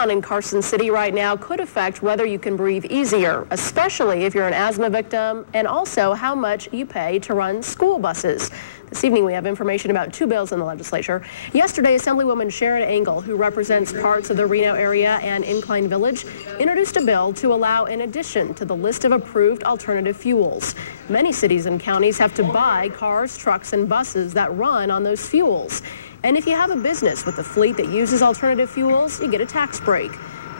on in Carson City right now could affect whether you can breathe easier, especially if you're an asthma victim, and also how much you pay to run school buses. This evening, we have information about two bills in the legislature. Yesterday, Assemblywoman Sharon Engel, who represents parts of the Reno area and Incline Village, introduced a bill to allow an addition to the list of approved alternative fuels. Many cities and counties have to buy cars, trucks, and buses that run on those fuels. And if you have a business with a fleet that uses alternative fuels, you get a tax break.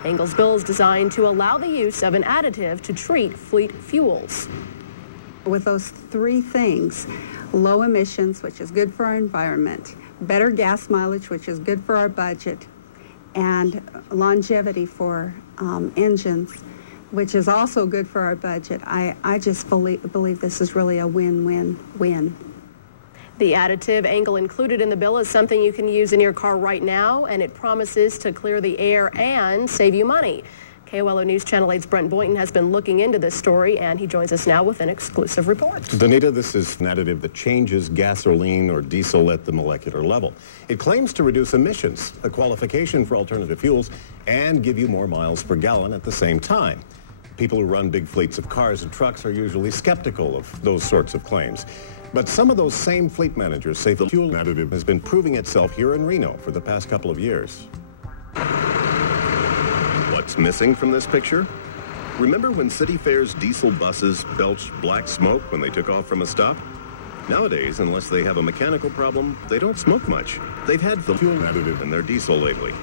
Engel's bill is designed to allow the use of an additive to treat fleet fuels. With those three things, low emissions, which is good for our environment, better gas mileage, which is good for our budget, and longevity for engines, which is also good for our budget, I just believe this is really a win-win-win. The additive Engel included in the bill is something you can use in your car right now, and it promises to clear the air and save you money. KOLO News Channel 8's Brent Boynton has been looking into this story, and he joins us now with an exclusive report. Danita, this is an additive that changes gasoline or diesel at the molecular level. It claims to reduce emissions, a qualification for alternative fuels, and give you more miles per gallon at the same time. People who run big fleets of cars and trucks are usually skeptical of those sorts of claims. But some of those same fleet managers say the fuel additive has been proving itself here in Reno for the past couple of years. What's missing from this picture? Remember when City Fair's diesel buses belched black smoke when they took off from a stop? Nowadays, unless they have a mechanical problem, they don't smoke much. They've had the fuel additive in their diesel lately.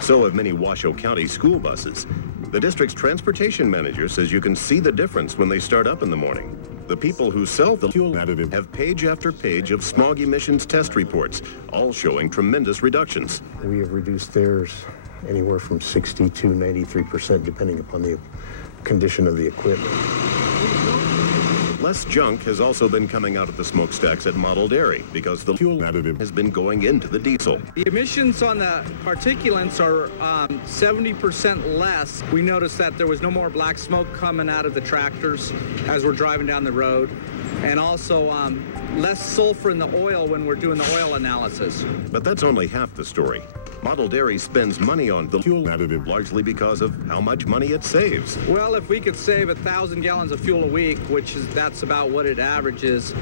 So have many Washoe County school buses. The district's transportation manager says you can see the difference when they start up in the morning. The people who sell the fuel additive have page after page of smog emissions test reports, all showing tremendous reductions. We have reduced theirs anywhere from 60 to 93%, depending upon the condition of the equipment. Less junk has also been coming out of the smokestacks at Model Dairy because the fuel additive has been going into the diesel. The emissions on the particulates are 70% less. We noticed that there was no more black smoke coming out of the tractors as we're driving down the road, and also less sulfur in the oil when we're doing the oil analysis. But that's only half the story. Model Dairy spends money on the fuel additive largely because of how much money it saves. Well, if we could save 1,000 gallons of fuel a week, that's about what it averages.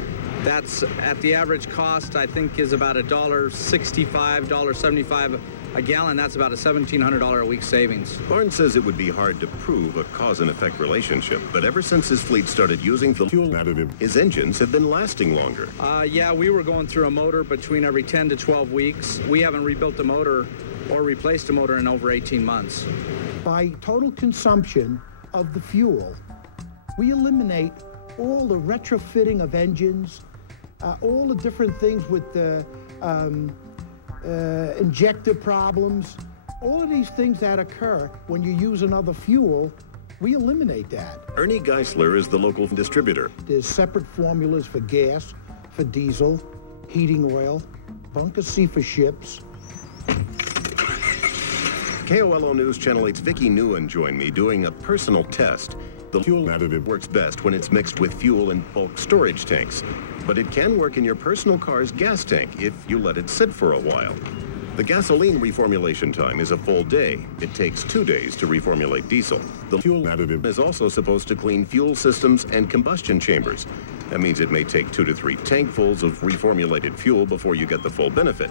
That's at the average cost, I think, is about $1.65, $1.75 a gallon. That's about a $1,700 a week savings. Barnes says it would be hard to prove a cause and effect relationship, but ever since his fleet started using the fuel additive, his engines have been lasting longer. Yeah, we were going through a motor between every 10 to 12 weeks. We haven't rebuilt the motor or replaced a motor in over 18 months. By total consumption of the fuel, we eliminate all the retrofitting of engines, all the different things with the injector problems, all of these things that occur when you use another fuel, we eliminate that. Ernie Geisler is the local distributor. There's separate formulas for gas, for diesel, heating oil, bunker C for ships. KOLO News Channel 8's Vicki Newen joined me doing a personal test. The fuel additive works best when it's mixed with fuel in bulk storage tanks, but it can work in your personal car's gas tank if you let it sit for a while. The gasoline reformulation time is a full day. It takes 2 days to reformulate diesel. The fuel additive is also supposed to clean fuel systems and combustion chambers. That means it may take 2 to 3 tankfuls of reformulated fuel before you get the full benefit.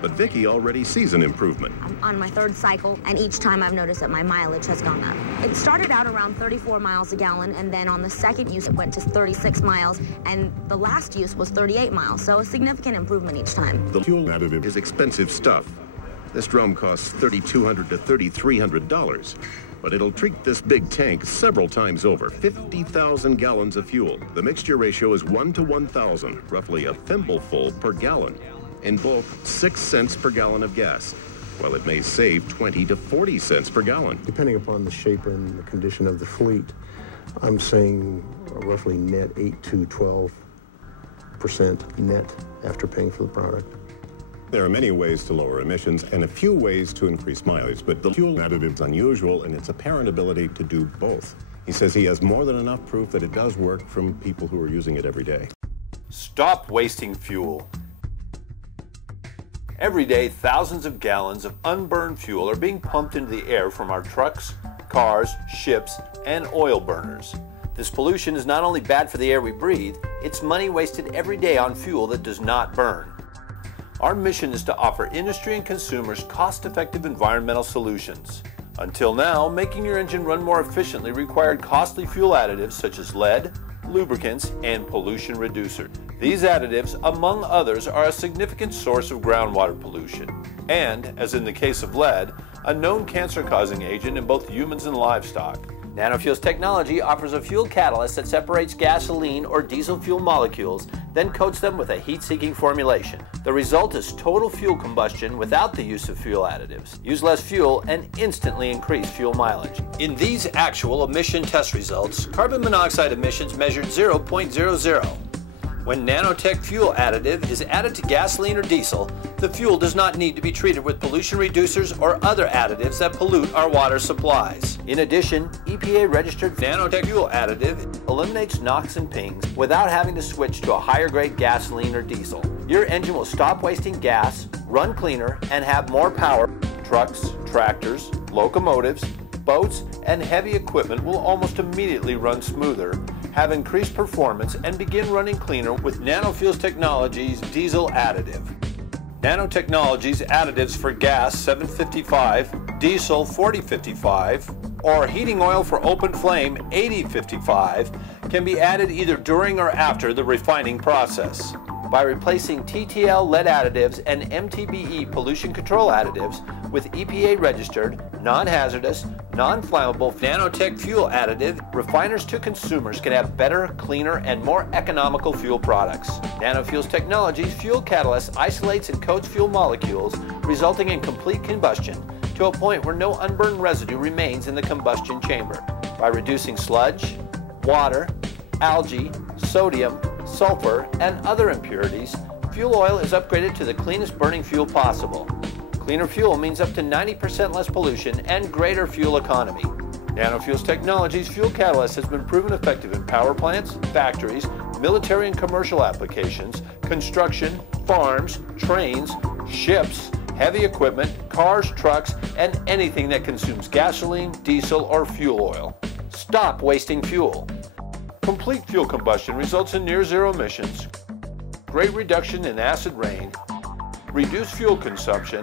But Vicki already sees an improvement. I'm on my third cycle, and each time I've noticed that my mileage has gone up. It started out around 34 miles a gallon, and then on the second use, it went to 36 miles, and the last use was 38 miles, so a significant improvement each time. The fuel additive is expensive stuff. This drum costs $3,200 to $3,300, but it'll treat this big tank several times over, 50,000 gallons of fuel. The mixture ratio is 1 to 1,000, roughly a thimbleful per gallon. In bulk, 6 cents per gallon of gas, while it may save 20 to 40 cents per gallon. Depending upon the shape and the condition of the fleet, I'm saying roughly net 8 to 12% net after paying for the product. There are many ways to lower emissions and a few ways to increase mileage, but the fuel additive is unusual in its apparent ability to do both. He says he has more than enough proof that it does work from people who are using it every day. Stop wasting fuel. Every day, thousands of gallons of unburned fuel are being pumped into the air from our trucks, cars, ships, and oil burners. This pollution is not only bad for the air we breathe, it's money wasted every day on fuel that does not burn. Our mission is to offer industry and consumers cost-effective environmental solutions. Until now, making your engine run more efficiently required costly fuel additives such as lead, lubricants, and pollution reducers. These additives, among others, are a significant source of groundwater pollution and, as in the case of lead, a known cancer-causing agent in both humans and livestock. NanoFuels technology offers a fuel catalyst that separates gasoline or diesel fuel molecules, then coats them with a heat-seeking formulation. The result is total fuel combustion without the use of fuel additives. Use less fuel and instantly increase fuel mileage. In these actual emission test results, carbon monoxide emissions measured 0.00. When nanotech fuel additive is added to gasoline or diesel, the fuel does not need to be treated with pollution reducers or other additives that pollute our water supplies. In addition, EPA-registered nanotech fuel additive eliminates NOx and pings without having to switch to a higher-grade gasoline or diesel. Your engine will stop wasting gas, run cleaner, and have more power. Trucks, tractors, locomotives, boats, and heavy equipment will almost immediately run smoother, have increased performance, and begin running cleaner with NanoFuels Technologies diesel additive. Nanotechnologies additives for gas 755, diesel 4055, or heating oil for open flame 8055 can be added either during or after the refining process. By replacing TTL lead additives and MTBE pollution control additives with EPA-registered, non-hazardous, non-flammable nanotech fuel additive, refiners to consumers can have better, cleaner, and more economical fuel products. NanoFuels Technologies fuel catalyst isolates and coats fuel molecules, resulting in complete combustion to a point where no unburned residue remains in the combustion chamber. By reducing sludge, water, algae, sodium, sulfur, and other impurities, fuel oil is upgraded to the cleanest burning fuel possible. Cleaner fuel means up to 90% less pollution and greater fuel economy. NanoFuels Technologies fuel catalyst has been proven effective in power plants, factories, military and commercial applications, construction, farms, trains, ships, heavy equipment, cars, trucks, and anything that consumes gasoline, diesel, or fuel oil. Stop wasting fuel. Complete fuel combustion results in near zero emissions, great reduction in acid rain, reduced fuel consumption,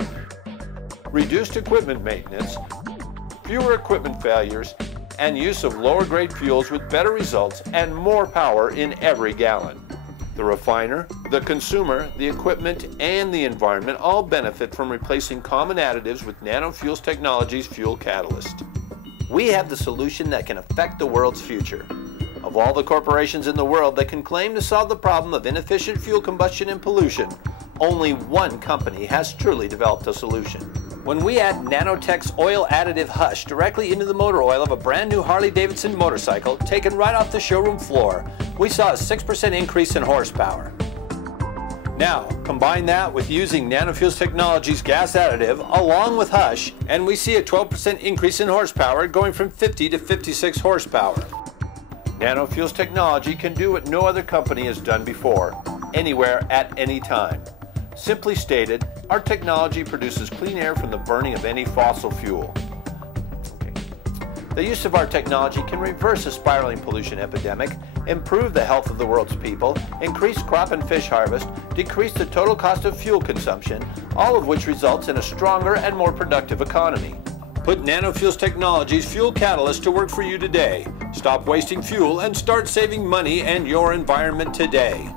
reduced equipment maintenance, fewer equipment failures, and use of lower grade fuels with better results and more power in every gallon. The refiner, the consumer, the equipment, and the environment all benefit from replacing common additives with NanoFuels Technologies fuel catalyst. We have the solution that can affect the world's future. Of all the corporations in the world that can claim to solve the problem of inefficient fuel combustion and pollution, only one company has truly developed a solution. When we add Nanotech's oil additive Hush directly into the motor oil of a brand new Harley-Davidson motorcycle taken right off the showroom floor, we saw a 6% increase in horsepower. Now, combine that with using NanoFuels Technologies gas additive along with Hush, and we see a 12% increase in horsepower going from 50 to 56 horsepower. NanoFuels Technology can do what no other company has done before, anywhere at any time. Simply stated, our technology produces clean air from the burning of any fossil fuel. The use of our technology can reverse a spiraling pollution epidemic, improve the health of the world's people, increase crop and fish harvest, decrease the total cost of fuel consumption, all of which results in a stronger and more productive economy. Put NanoFuels Technologies fuel catalyst to work for you today. Stop wasting fuel and start saving money and your environment today.